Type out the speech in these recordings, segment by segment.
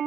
Good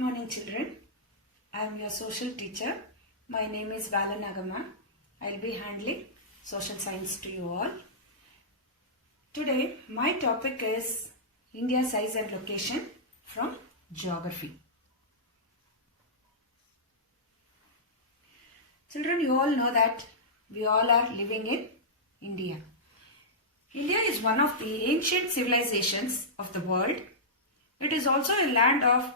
morning, children. I am your social teacher. My name is Valanagama. I will be handling social science to you all. Today, my topic is India size and location from geography. Children, you all know that we all are living in India. India is one of the ancient civilizations of the world. It is also a land of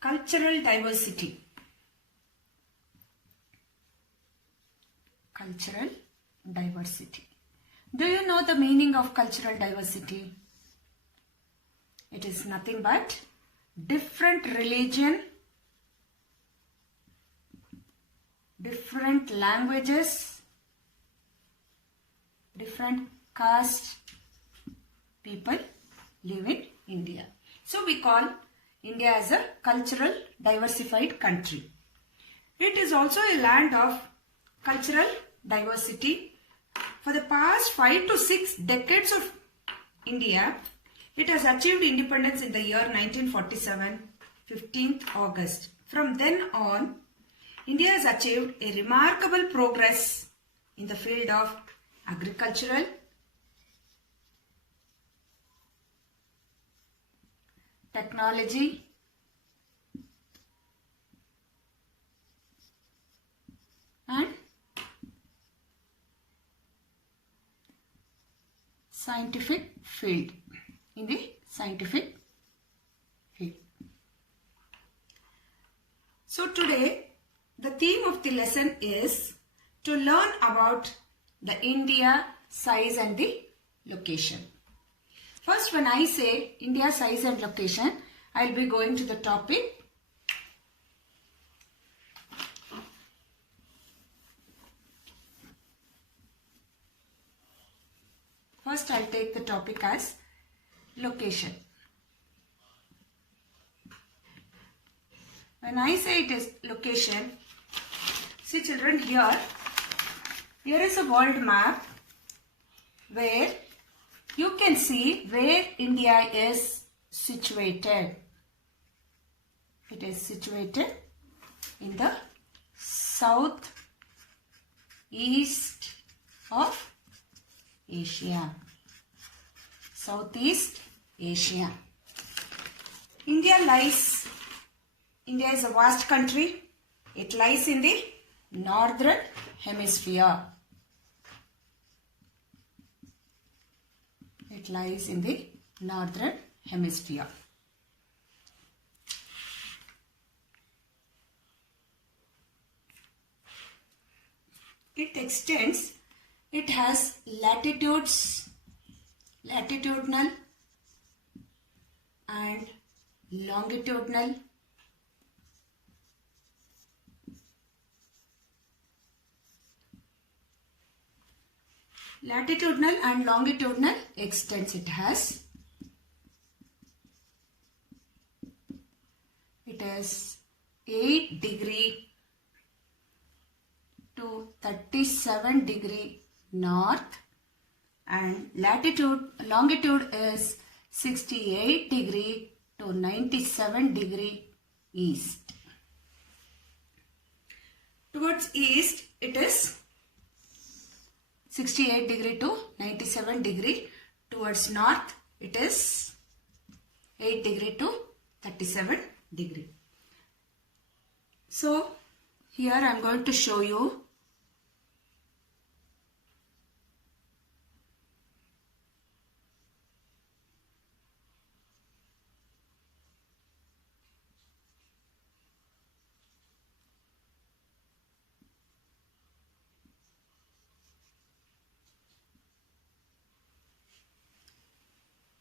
cultural diversity. Cultural diversity. Do you know the meaning of cultural diversity? It is nothing but different religion, different languages, different caste people live in India. So we call India as a cultural diversified country. It is also a land of cultural diversity. For the past 5 to 6 decades of India, it has achieved independence in the year 1947, 15th August. From then on, India has achieved a remarkable progress in the field of agricultural, technology, and scientific field. In the scientific field. So today, the theme of the lesson is to learn about the India size and the location. First, when I say India size and location, I will be going to the topic. First, I will take the topic as location. When I say it is location, see children, here is a world map where you can see where India is situated. It is situated in the south east of Asia. Southeast Asia. India is a vast country. It lies in the northern hemisphere. It lies in the northern hemisphere. It extends, it has latitudes, latitudinal and longitudinal. Latitudinal and longitudinal extents it has. It is 8 degree to 37 degree north, and longitude is 68 degree to 97 degree east. Towards east it is 68 degree to 97 degree. Towards north it is 8 degree to 37 degree. So here I am going to show you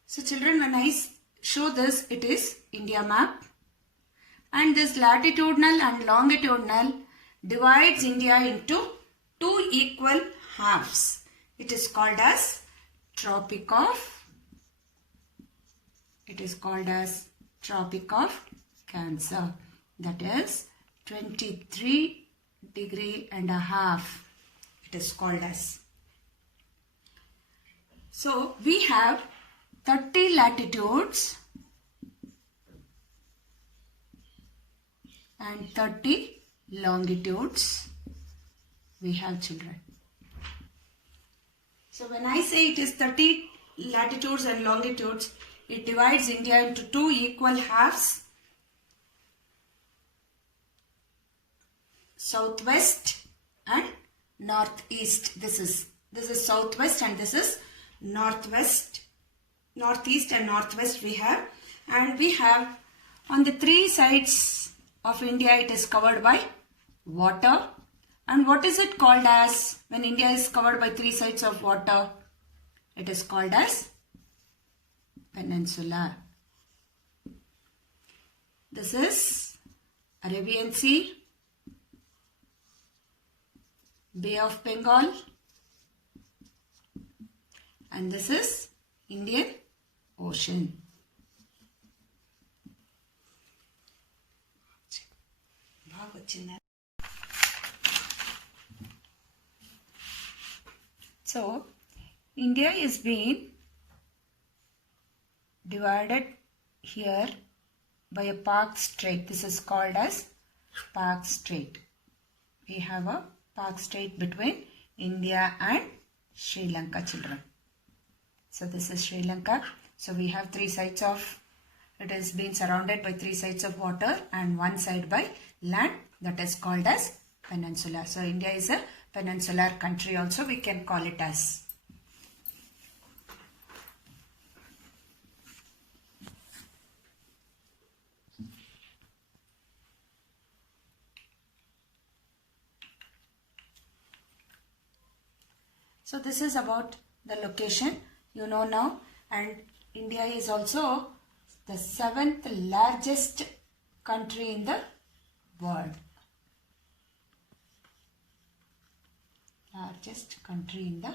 So children, when I show this, it is India map. And this latitudinal and longitudinal divides India into two equal halves. It is called as Tropic of Cancer. That is 23.5 it is called as. So we have 30 latitudes and 30 longitudes we have, children. So when I say it is 30 latitudes and longitudes, it divides India into two equal halves. Southwest and northeast. This is southwest and this is northwest. Northeast and northwest we have. And we have on the three sides of India, it is covered by water. And what is it called as when India is covered by three sides of water? It is called as peninsula. This is Arabian Sea, Bay of Bengal, and this is Indian Ocean. So, India is being divided here by a Park Strait. This is called as Park Strait. We have a Park Strait between India and Sri Lanka, children. So this is Sri Lanka. So we have three sides of, it is being surrounded by three sides of water and one side by land, that is called as peninsula. So India is a peninsular country also, we can call it as. So this is about the location, you know now, and India is also the 7th largest country in the world. Largest country in the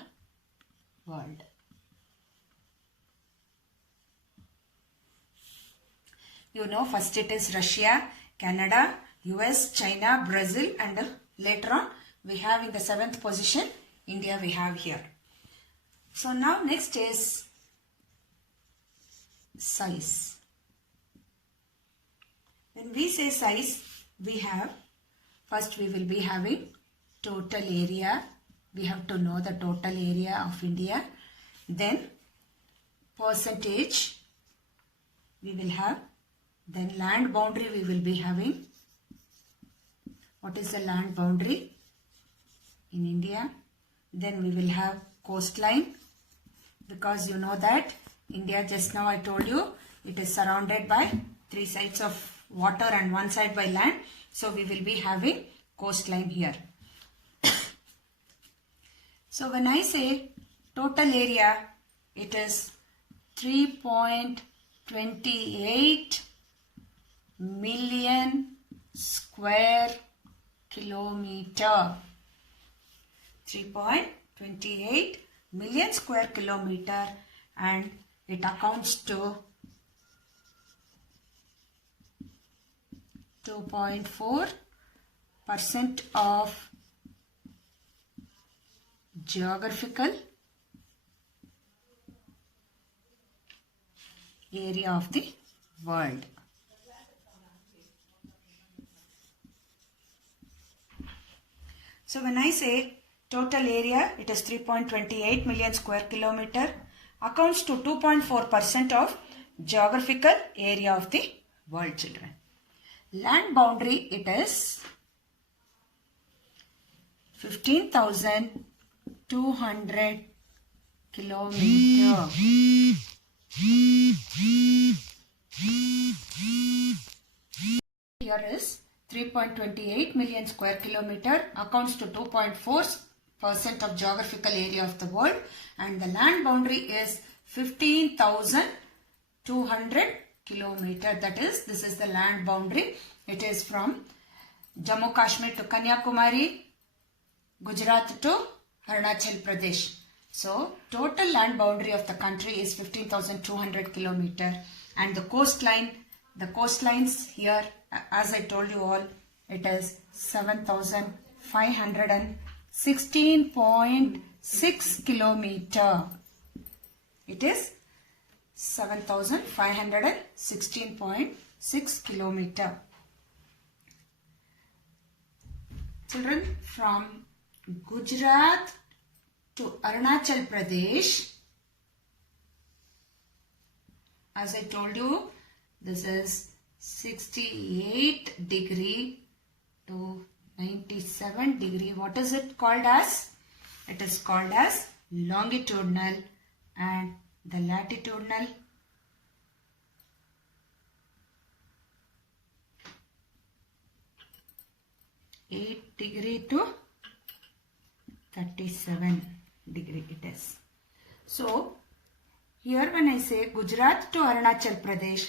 world. You know, first it is Russia, Canada, US, China, Brazil, and later on we have in the 7th position India we have here. So now next is size. When we say size, we have, first we will be having total area. We have to know the total area of India. Then percentage we will have. Then land boundary we will be having. What is the land boundary in India? Then we will have coastline, because you know that India, just now I told you, it is surrounded by three sides of water and one side by land. So we will be having coastline here. So when I say total area, it is 3.28 million square kilometer. 3.28 million square kilometer, and it accounts to 2.4% of geographical area of the world. So when I say total area, it is 3.28 million square kilometer, accounts to 2.4% of geographical area of the world, children. Land boundary, it is 15,200 kilometer. Here is 3.28 million square kilometer, accounts to 2.4% of geographical area of the world, and the land boundary is 15,200 200 kilometer. That is, this is the land boundary. It is from Jammu Kashmir to Kanyakumari, Gujarat to Arunachal Pradesh. So total land boundary of the country is 15,200 kilometer, and the coastlines here, as I told you all, it is 7,516.6 kilometer. It is 7,516.6 kilometer. Children, from Gujarat to Arunachal Pradesh, as I told you, this is 68 degree to 97 degree. What is it called as? It is called as longitudinal, and the latitudinal degree to 37 degree it is. So here when I say Gujarat to Arunachal Pradesh,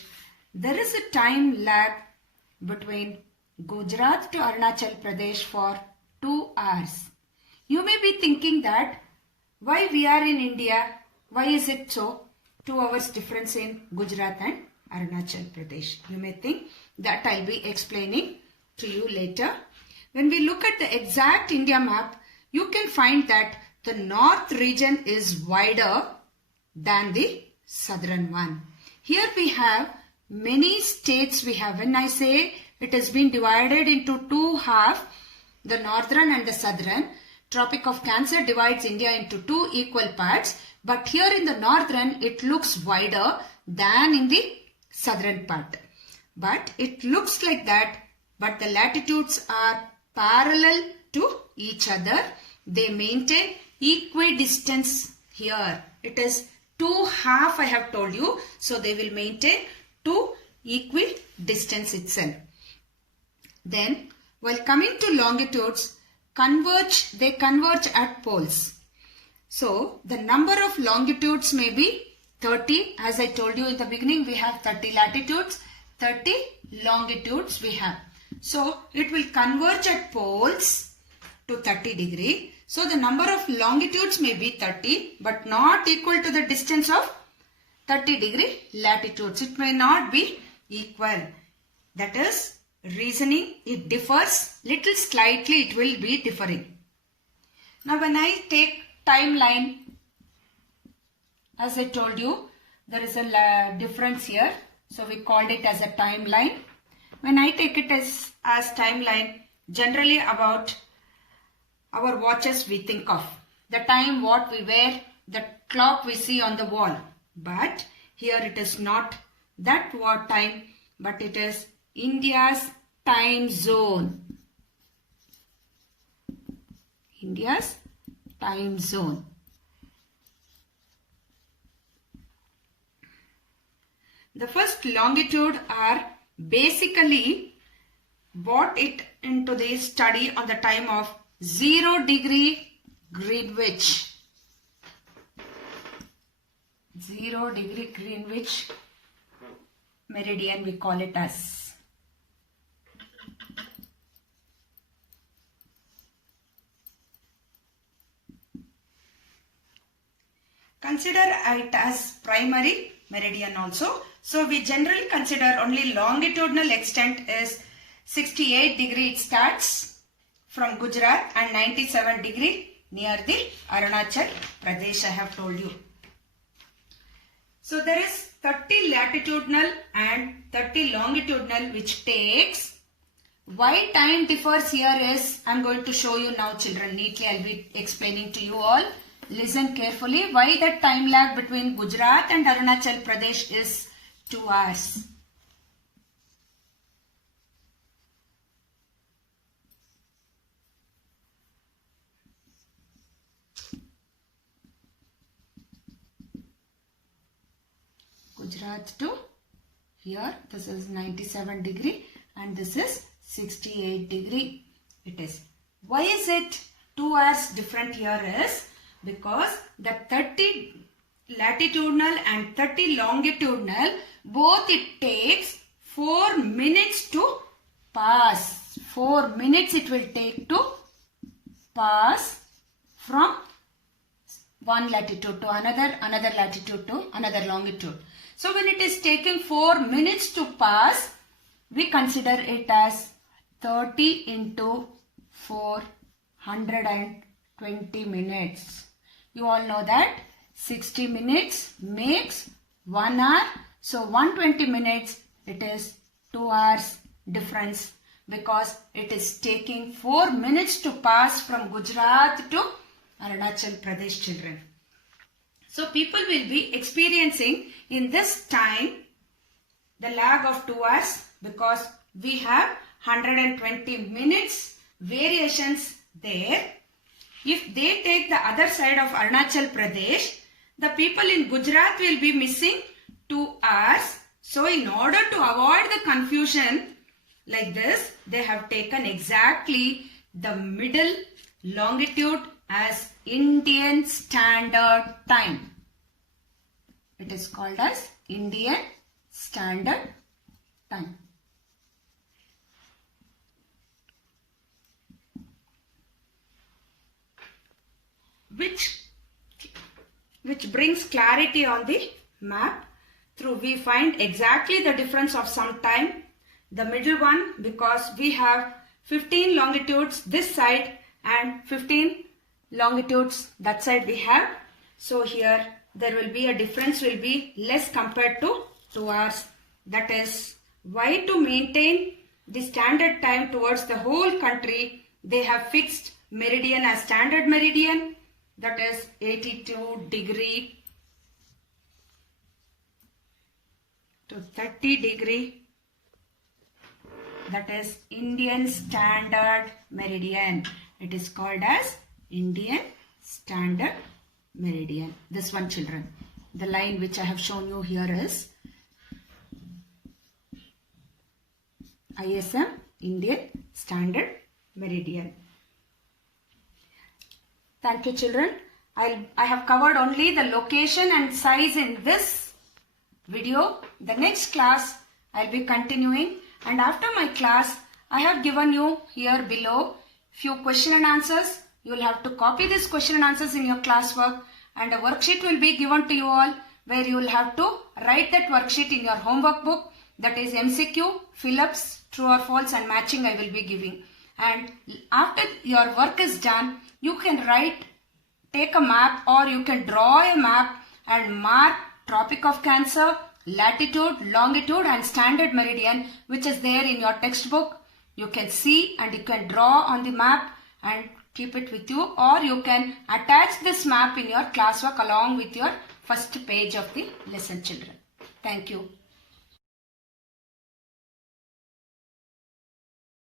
there is a time lag between Gujarat to Arunachal Pradesh for 2 hours. You may be thinking that why we are in India, why is it so? 2 hours difference in Gujarat and Arunachal Pradesh. You may think that I'll be explaining to you later. When we look at the exact India map, you can find that the north region is wider than the southern one. Here we have many states we have. When I say it has been divided into 2 halves, the northern and the southern, Tropic of Cancer divides India into 2 equal parts. But here in the northern, it looks wider than in the southern part. But it looks like that, but the latitudes are parallel to each other. They maintain equidistance here. It is 2 halves I have told you. So they will maintain 2 equidistance itself. Then while coming to longitudes, they converge at poles. So the number of longitudes may be 30. As I told you in the beginning, we have 30 latitudes, 30 longitudes we have. So it will converge at poles to 30 degree. So the number of longitudes may be 30, but not equal to the distance of 30 degree latitudes. It may not be equal. That is reasoning. It differs little slightly. It will be differing. Now when I take timeline, as I told you, there is a difference here. So we called it as a timeline. When I take it as timeline, generally about our watches we think of. The time what we wear, the clock we see on the wall. But here it is not that what time, but it is India's time zone. India's time zone. The first longitude are basically brought it into the study on the time of 0 degree Greenwich. 0 degree Greenwich meridian we call it as. Consider it as primary meridian also. So we generally consider only longitudinal extent is 68 degree it starts from Gujarat and 97 degree near the Arunachal Pradesh I have told you. So there is 30 latitudinal and 30 longitudinal which takes. Why time differs here is, I am going to show you now children neatly. I will be explaining to you all. Listen carefully. Why the time lag between Gujarat and Arunachal Pradesh is 2 hours. Gujarat to here, this is 97 degree and this is 68 degree. It is. Why is it 2 hours different here is because the 30 latitudinal and 30 longitudinal, both it takes 4 minutes to pass. 4 minutes it will take to pass from one latitude to another latitude to another longitude. So when it is taking 4 minutes to pass, we consider it as 30 into 4, 120 minutes. You all know that 60 minutes makes 1 hour. So 120 minutes, it is 2 hours difference, because it is taking 4 minutes to pass from Gujarat to Arunachal Pradesh, children. So people will be experiencing in this time the lag of 2 hours, because we have 120 minutes variations there. If they take the other side of Arunachal Pradesh, the people in Gujarat will be missing 2 hours. So in order to avoid the confusion like this, they have taken exactly the middle longitude as Indian Standard Time. It is called as Indian Standard Time. Which brings clarity on the map. Through we find exactly the difference of some time. The middle one, because we have 15 longitudes this side and 15 longitudes that side we have. So here there will be a difference, will be less compared to 2 hours. That is why, to maintain the standard time towards the whole country, they have fixed meridian as standard meridian, that is 82 degree to 30 degree. That is Indian Standard Meridian. It is called as Indian Standard Meridian. This one, children. The line which I have shown you here is ISM, Indian Standard Meridian. Thank you, children. I have covered only the location and size in this video. The next class I will be continuing. And after my class, I have given you here below few question and answers. You will have to copy this question and answers in your classwork, and a worksheet will be given to you all, where you will have to write that worksheet in your homework book. That is MCQ, fill-ups, true or false, and matching I will be giving. And after your work is done, you can take a map, or you can draw a map and mark Tropic of Cancer, latitude, longitude and standard meridian, which is there in your textbook. You can see and you can draw on the map and keep it with you, or you can attach this map in your classwork along with your first page of the lesson, children. Thank you.